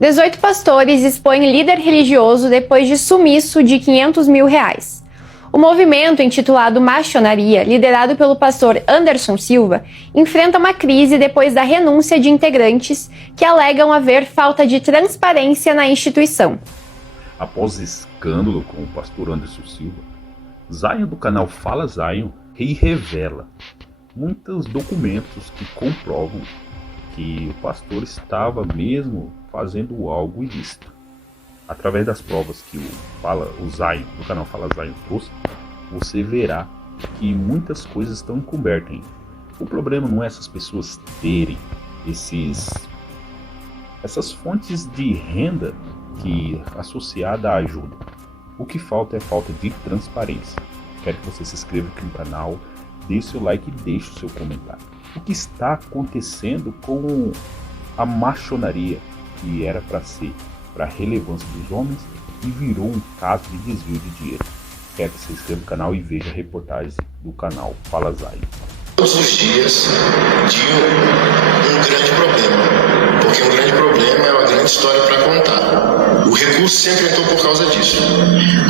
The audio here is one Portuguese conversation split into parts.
18 pastores expõem líder religioso depois de sumiço de R$500 mil. O movimento, intitulado Machonaria, liderado pelo pastor Anderson Silva, enfrenta uma crise depois da renúncia de integrantes que alegam haver falta de transparência na instituição. Após escândalo com o pastor Anderson Silva, Zion do canal Fala Zion revela muitos documentos que comprovam que o pastor estava mesmo fazendo algo ilícito. Através das provas que o Zion, do canal Fala Zion trouxe, você verá que muitas coisas estão encobertas ainda. O problema não é essas pessoas terem essas fontes de renda que associada à ajuda. O que falta é falta de transparência. Quero que você se inscreva aqui no canal, dê seu like e deixe o seu comentário. O que está acontecendo com a machonaria, que era para ser para a relevância dos homens e virou um caso de desvio de dinheiro? Quero que você se inscreva no canal e veja a reportagem do canal Fala Zion. Todos os dias de um grande problema, porque um grande problema é uma grande história para contar. O recurso sempre entrou por causa disso.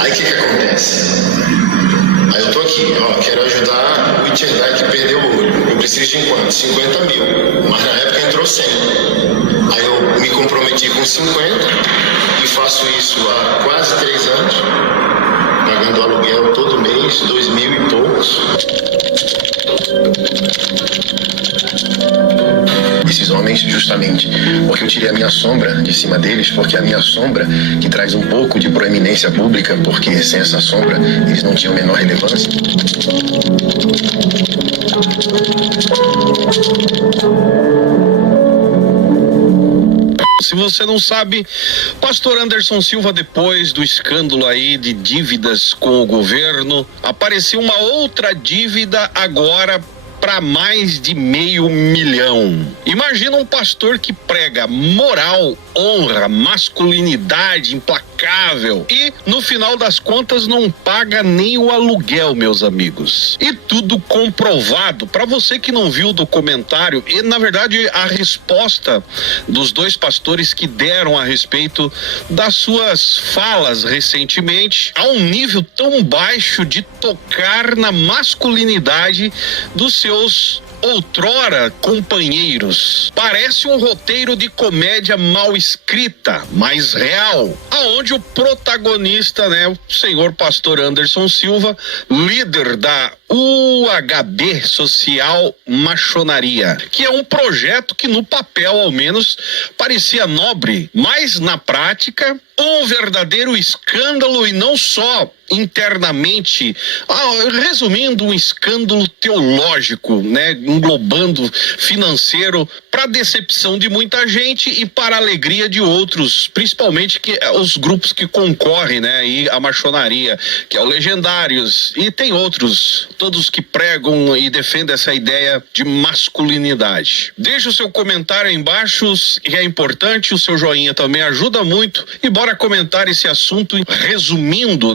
Aí o que acontece? Aí eu tô aqui, quero ajudar o Itendai que perdeu o olho. Eu preciso de quanto? 50 mil, mas na época entrou 100. Aí eu me comprometi com 50 e faço isso há quase 3 anos, pagando aluguel todo mês, 2.000 e poucos. Esses homens, justamente porque eu tirei a minha sombra de cima deles, porque a minha sombra que traz um pouco de proeminência pública, porque sem essa sombra eles não tinham a menor relevância. Se você não sabe, pastor Anderson Silva, depois do escândalo aí de dívidas com o governo, apareceu uma outra dívida agora para mais de R$500 mil. Imagina um pastor que prega moral, honra, masculinidade implacável e, no final das contas, não paga nem o aluguel, meus amigos. E tudo comprovado. Para você que não viu o documentário, e na verdade a resposta dos dois pastores que deram a respeito das suas falas recentemente, a um nível tão baixo de tocar na masculinidade dos seus outrora companheiros. Parece um roteiro de comédia mal escrita, mas real, aonde o protagonista, o senhor pastor Anderson Silva, líder da UHB Social Machonaria, que é um projeto que no papel ao menos parecia nobre, mas na prática um verdadeiro escândalo, e não só internamente, resumindo, um escândalo teológico, englobando financeiro, para decepção de muita gente e para alegria de outros, principalmente os grupos que concorrem, e a machonaria, que é o Legendários, e tem outros, todos que pregam e defendem essa ideia de masculinidade. Deixa o seu comentário aí embaixo, que é importante, o seu joinha também ajuda muito, e bora comentar esse assunto, resumindo,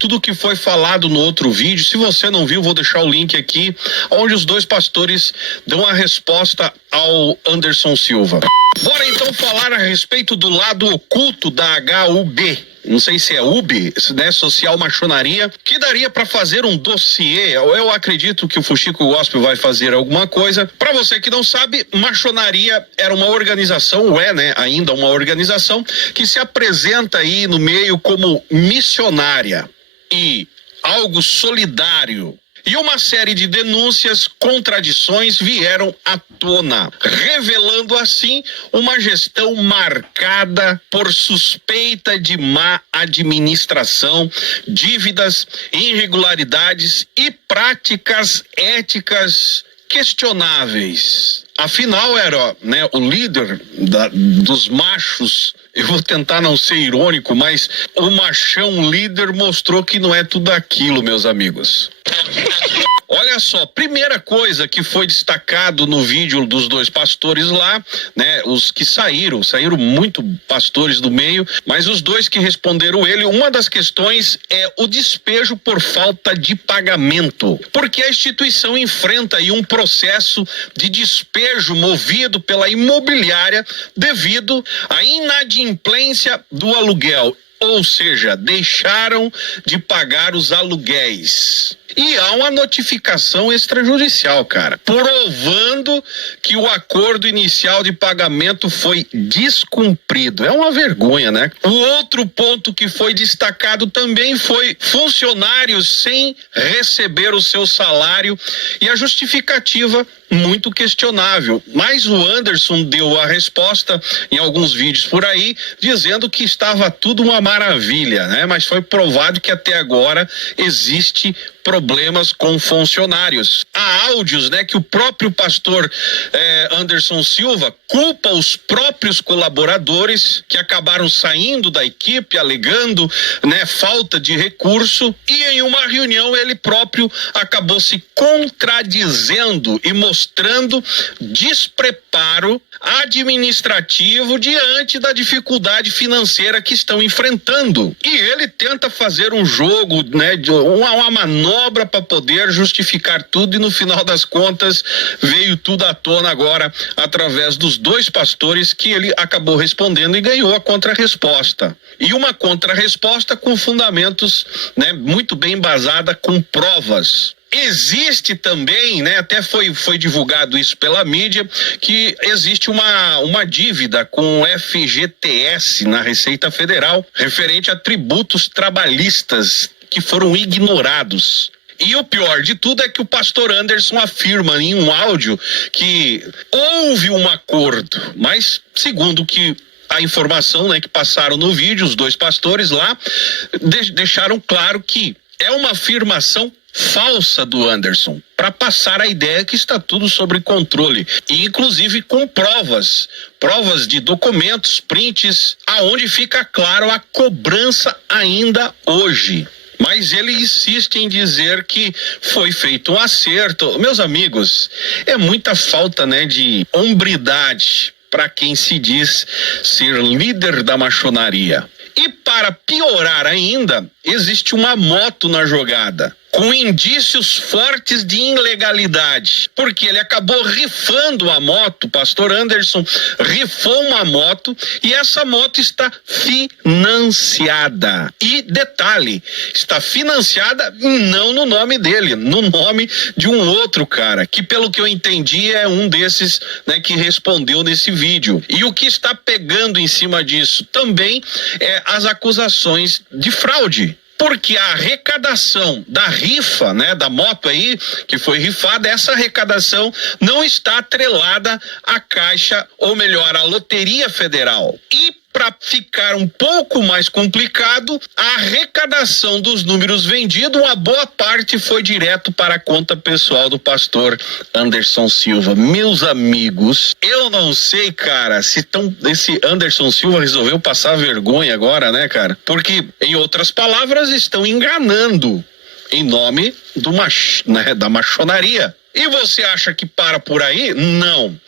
tudo o que foi falado no outro vídeo. Se você não viu, vou deixar o link aqui, onde os dois pastores dão a resposta ao Anderson Silva. Bora então falar a respeito do lado oculto da HUB. Não sei se é UB, Social Machonaria, que daria para fazer um dossiê. Eu acredito que o Fuxico Gospel vai fazer alguma coisa. Para você que não sabe, machonaria era uma organização, ainda uma organização, que se apresenta aí no meio como missionária e algo solidário. E uma série de denúncias, contradições vieram à tona, revelando assim uma gestão marcada por suspeita de má administração, dívidas, irregularidades e práticas éticas questionáveis. Afinal, era o líder dos machos. Eu vou tentar não ser irônico, mas o machão líder mostrou que não é tudo aquilo, meus amigos. Olha só, primeira coisa que foi destacado no vídeo dos dois pastores lá, né, os que saíram muito pastores do meio, mas os dois que responderam ele, uma das questões é o despejo por falta de pagamento, porque a instituição enfrenta aí um processo de despejo movido pela imobiliária devido à inadimplência do aluguel. Ou seja, deixaram de pagar os aluguéis. E há uma notificação extrajudicial, cara, provando que o acordo inicial de pagamento foi descumprido. É uma vergonha, né? O outro ponto que foi destacado também foi funcionários sem receber o seu salário e a justificativa muito questionável. Mas o Anderson deu a resposta em alguns vídeos por aí, dizendo que estava tudo uma maravilha, né? Mas foi provado que até agora existe problemas com funcionários. Há áudios, né, que o próprio pastor Anderson Silva culpa os próprios colaboradores que acabaram saindo da equipe, alegando, né, falta de recurso, e em uma reunião ele próprio acabou se contradizendo e mostrando despreparo administrativo diante da dificuldade financeira que estão enfrentando. E ele tenta fazer um jogo, né, de uma manobra para poder justificar tudo, e no final das contas veio tudo à tona agora através dos dois pastores que ele acabou respondendo e ganhou a contrarresposta. E uma contrarresposta com fundamentos, né, muito bem embasada, com provas. Existe também, né, até foi divulgado isso pela mídia, que existe uma dívida com o FGTS na Receita Federal, referente a tributos trabalhistas que foram ignorados. E o pior de tudo é que o pastor Anderson afirma em um áudio que houve um acordo, mas segundo que a informação, né, que passaram no vídeo, os dois pastores lá deixaram claro que é uma afirmação falsa do Anderson, para passar a ideia que está tudo sob controle, e inclusive com provas de documentos, prints, aonde fica claro a cobrança ainda hoje. Mas ele insiste em dizer que foi feito um acerto. Meus amigos, é muita falta, né, de hombridade para quem se diz ser líder da maçonaria. E para piorar ainda, existe uma moto na jogada, com indícios fortes de ilegalidade, porque ele acabou rifando a moto. O pastor Anderson rifou uma moto e essa moto está financiada. E detalhe, está financiada não no nome dele, no nome de um outro cara, que pelo que eu entendi é um desses, né, que respondeu nesse vídeo. E o que está pegando em cima disso também é as acusações de fraude. Porque a arrecadação da rifa, né, da moto aí, que foi rifada, essa arrecadação não está atrelada à Caixa, ou melhor, à Loteria Federal. E para ficar um pouco mais complicado, a arrecadação dos números vendidos, uma boa parte foi direto para a conta pessoal do pastor Anderson Silva. Meus amigos, eu não sei, cara, se esse Anderson Silva resolveu passar vergonha agora, né, cara? Porque, em outras palavras, estão enganando em nome da maçonaria. E você acha que para por aí? Não.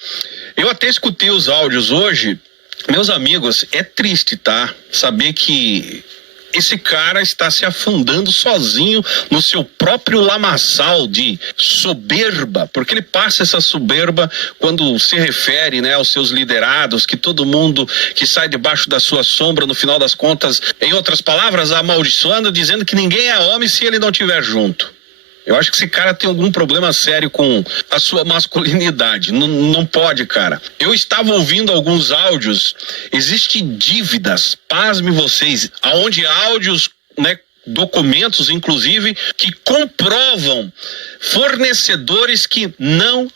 Eu até escutei os áudios hoje. Meus amigos, é triste, tá? Saber que esse cara está se afundando sozinho no seu próprio lamaçal de soberba, porque ele passa essa soberba quando se refere, né, aos seus liderados, que todo mundo que sai debaixo da sua sombra, no final das contas, em outras palavras, amaldiçoando, dizendo que ninguém é homem se ele não estiver junto. Eu acho que esse cara tem algum problema sério com a sua masculinidade. Não pode, cara. Eu estava ouvindo alguns áudios. Existem dívidas, pasme vocês, aonde áudios, né, documentos, inclusive, que comprovam fornecedores que não...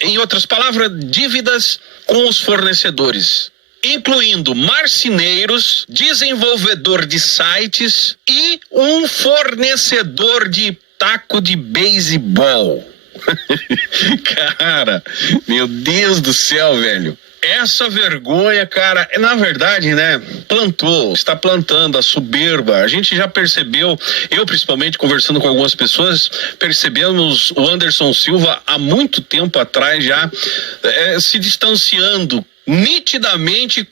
Em outras palavras, dívidas com os fornecedores, incluindo marceneiros, desenvolvedor de sites e um fornecedor de taco de beisebol. Cara, meu Deus do céu, velho. Essa vergonha, cara, na verdade, né, está plantando a soberba. A gente já percebeu, eu principalmente conversando com algumas pessoas, percebemos o Anderson Silva há muito tempo atrás já se distanciando nitidamente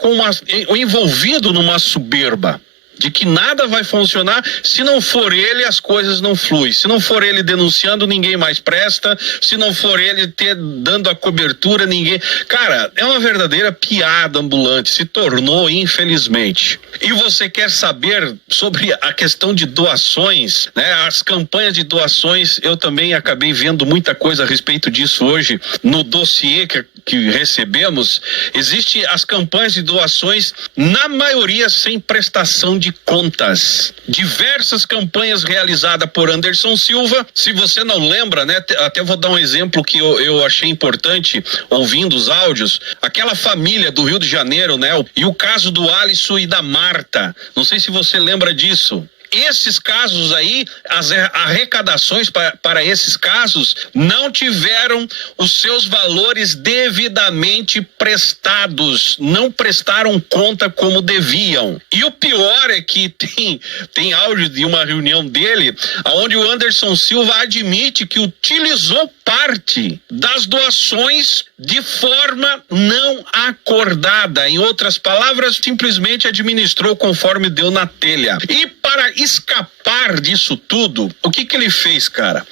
envolvido numa soberba. De que nada vai funcionar, se não for ele, as coisas não fluem. Se não for ele denunciando, ninguém mais presta. Se não for ele dando a cobertura, ninguém... Cara, é uma verdadeira piada ambulante, se tornou, infelizmente. E você quer saber sobre a questão de doações, né? As campanhas de doações, eu também acabei vendo muita coisa a respeito disso hoje no dossiê que recebemos. Existem as campanhas de doações, na maioria sem prestação de contas. Diversas campanhas realizadas por Anderson Silva. Se você não lembra, né? Até vou dar um exemplo que eu achei importante ouvindo os áudios. Aquela família do Rio de Janeiro, né? E o caso do Alisson e da Marta. Não sei se você lembra disso. Esses casos aí, as arrecadações para esses casos não tiveram os seus valores devidamente prestados, não prestaram conta como deviam. E o pior é que tem áudio de uma reunião dele, onde o Anderson Silva admite que utilizou parte das doações de forma não acordada. Em outras palavras, simplesmente administrou conforme deu na telha. E para escapar disso tudo, o que ele fez, cara?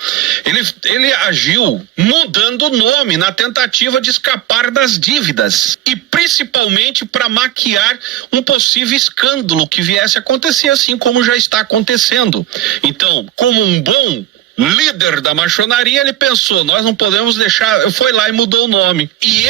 Ele agiu mudando o nome na tentativa de escapar das dívidas e principalmente para maquiar um possível escândalo que viesse a acontecer, assim como já está acontecendo. Então, como um bom líder da maçonaria, ele pensou, nós não podemos deixar, foi lá e mudou o nome. E